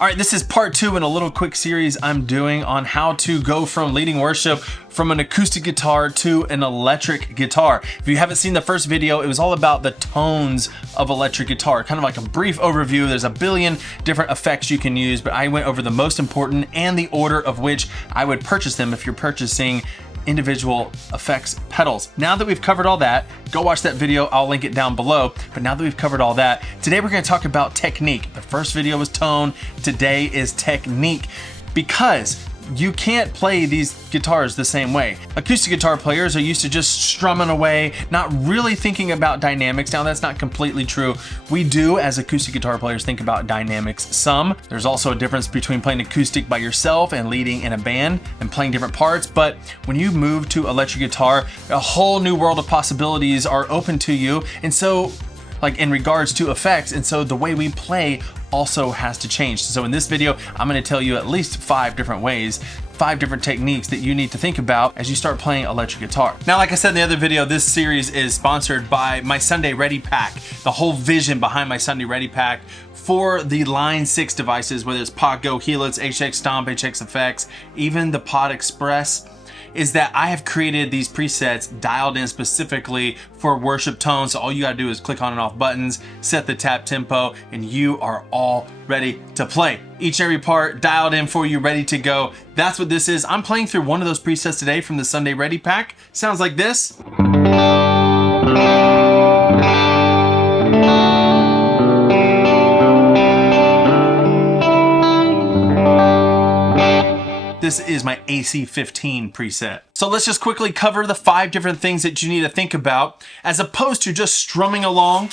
All right, this is part 2 in a little quick series I'm doing on how to go from leading worship from an acoustic guitar to an electric guitar. If you haven't seen the first video, it was all about the tones of electric guitar, kind of like a brief overview. There's a billion different effects you can use, but I went over the most important and the order of which I would purchase them if you're purchasing individual effects pedals. Now that we've covered all that, go watch that video. I'll link it down below. But now that we've covered all that, today we're going to talk about technique. The first video was tone. Today is technique, because you can't play these guitars the same way. Acoustic guitar players are used to just strumming away, not really thinking about dynamics. Now that's not completely true. We do, as acoustic guitar players, think about dynamics some. There's also a difference between playing acoustic by yourself and leading in a band and playing different parts. But when you move to electric guitar, a whole new world of possibilities are open to you. And so, like in regards to effects, and so the way we play also has to change. So in this video, I'm going to tell you at least 5 different ways, 5 different techniques that you need to think about as you start playing electric guitar. Now, like I said in the other video, this series is sponsored by my Sunday Ready Pack. The whole vision behind my Sunday Ready Pack for the Line 6 devices, whether it's Pod Go, Helix, HX Stomp, HX Effects, even the Pod Express, is that I have created these presets dialed in specifically for worship tones. So all you gotta do is click on and off buttons, set the tap tempo, and you are all ready to play. Each and every part dialed in for you, ready to go. That's what this is. I'm playing through one of those presets today from the Sunday Ready Pack. Sounds like this. This is my AC15 preset. So let's just quickly cover the 5 different things that you need to think about, as opposed to just strumming along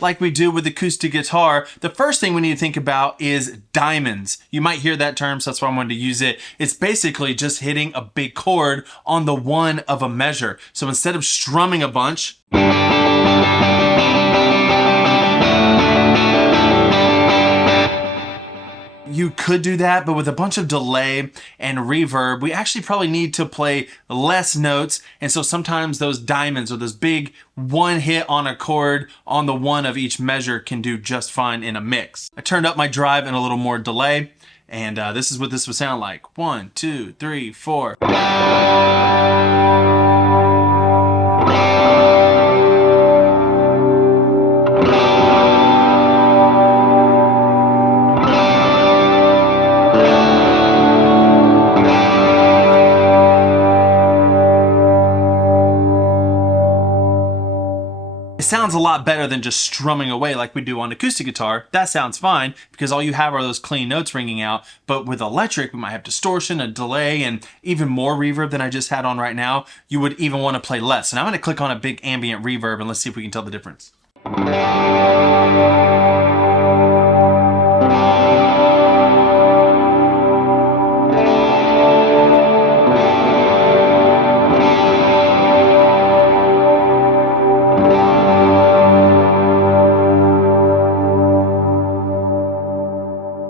like we do with acoustic guitar. The first thing we need to think about is diamonds. You might hear that term, so that's why I wanted to use it. It's basically just hitting a big chord on the one of a measure. So instead of strumming a bunch, you could do that, but with a bunch of delay and reverb, we actually probably need to play less notes. And so sometimes those diamonds or those big one hit on a chord on the one of each measure can do just fine in a mix. I turned up my drive and a little more delay, and this is what this would sound like. 1, 2, 3, 4. Sounds a lot better than just strumming away like we do on acoustic guitar. That sounds fine because all you have are those clean notes ringing out. But with electric, we might have distortion, a delay, and even more reverb than I just had on right now. You would even want to play less. So now I'm going to click on a big ambient reverb and let's see if we can tell the difference.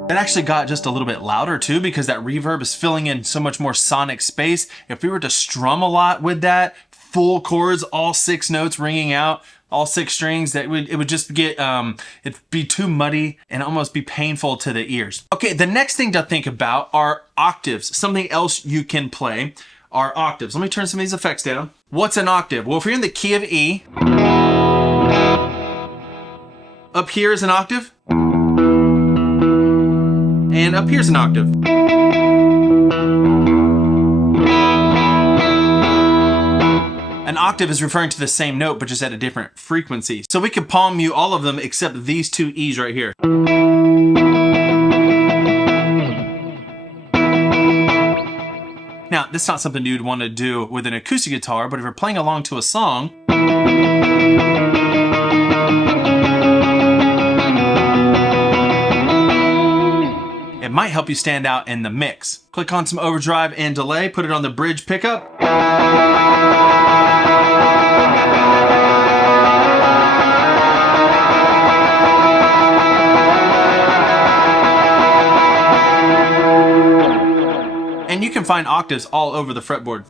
It actually got just a little bit louder too, because that reverb is filling in so much more sonic space. If we were to strum a lot with that, full chords, all 6 notes ringing out, all 6 strings, it would just get, it'd be too muddy and almost be painful to the ears. Okay, the next thing to think about are octaves. Something else you can play are octaves. Let me turn some of these effects down. What's an octave? Well, if you're in the key of E, up here is an octave. And up here's an octave. An octave is referring to the same note, but just at a different frequency. So we could palm mute all of them except these 2 E's right here. Now, this is not something you'd want to do with an acoustic guitar, but if you're playing along to a song, it might help you stand out in the mix. Click on some overdrive and delay, put it on the bridge pickup. And you can find octaves all over the fretboard.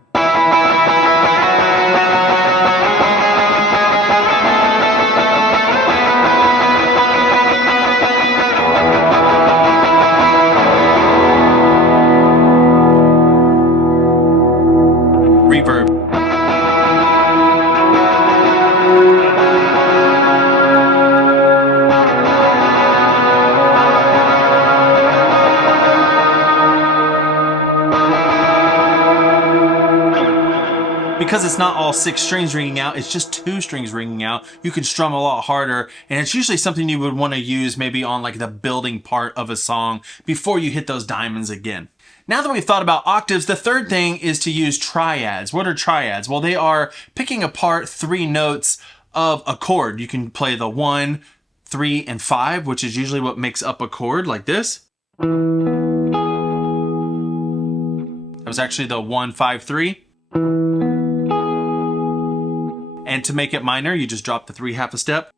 because it's not all 6 strings ringing out, it's just 2 strings ringing out. You can strum a lot harder, and it's usually something you would want to use maybe on like the building part of a song before you hit those diamonds again. Now that we've thought about octaves, the third thing is to use triads. What are triads? Well, they are picking apart 3 notes of a chord. You can play the 1, 3, and 5, which is usually what makes up a chord, like this. That was actually the 1, 5, 3. And to make it minor, you just drop the 3 half a step.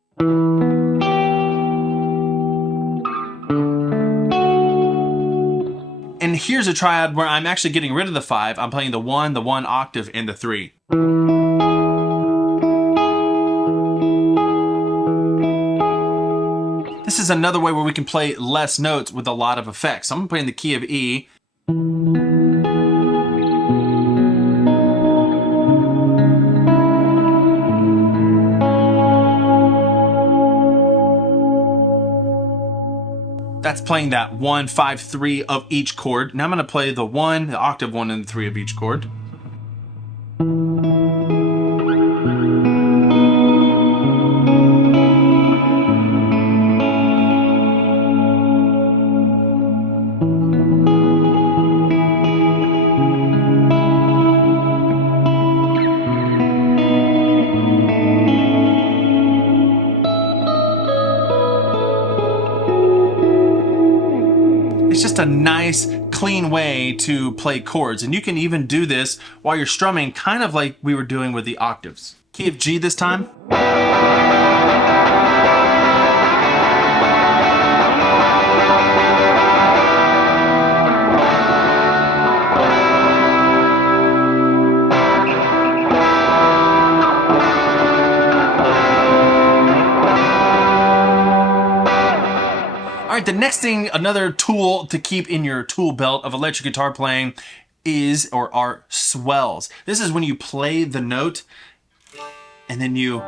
And here's a triad where I'm actually getting rid of the 5. I'm playing the 1 octave, and the 3. This is another way where we can play less notes with a lot of effects. So I'm playing the key of E. That's playing that 1, 5, 3 of each chord. Now I'm going to play the 1, the octave 1, and the 3 of each chord. It's just a nice, clean way to play chords. And you can even do this while you're strumming, kind of like we were doing with the octaves. Key of G this time. All right, the next thing, another tool to keep in your tool belt of electric guitar playing are swells. This is when you play the note and then you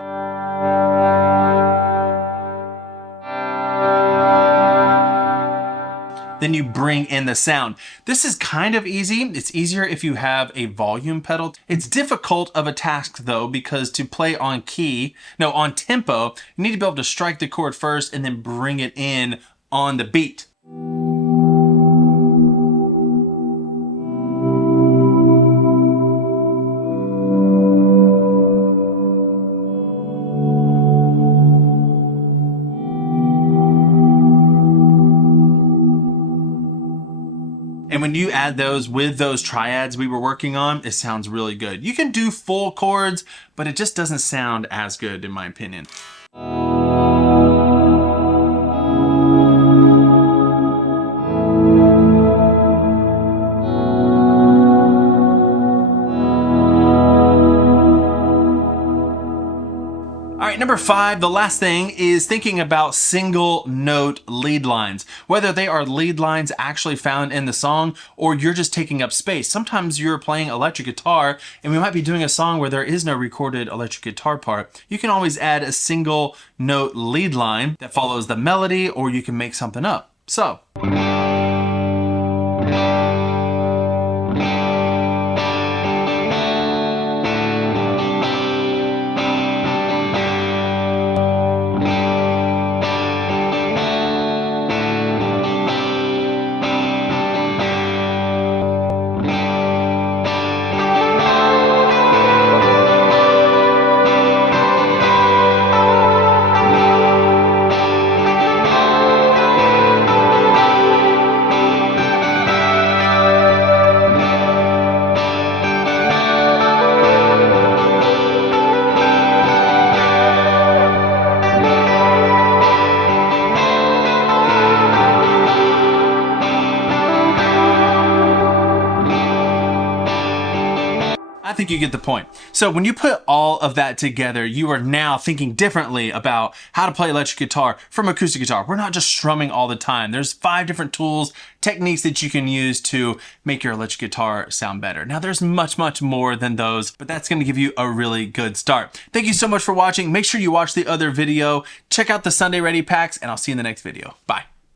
bring in the sound. This is kind of easy. It's easier if you have a volume pedal. It's difficult of a task though, because to play on tempo, you need to be able to strike the chord first and then bring it in on the beat. And when you add those with those triads we were working on, it sounds really good. You can do full chords, but it just doesn't sound as good in my opinion. All right, number 5, the last thing is thinking about single note lead lines. Whether they are lead lines actually found in the song or you're just taking up space. Sometimes you're playing electric guitar and we might be doing a song where there is no recorded electric guitar part. You can always add a single note lead line that follows the melody, or you can make something up. So. I think you get the point. So when you put all of that together, you are now thinking differently about how to play electric guitar from acoustic guitar. We're not just strumming all the time. There's 5 different tools, techniques that you can use to make your electric guitar sound better. Now there's much, much more than those, but that's going to give you a really good start. Thank you so much for watching. Make sure you watch the other video. Check out the Sunday Ready packs, and I'll see you in the next video. Bye.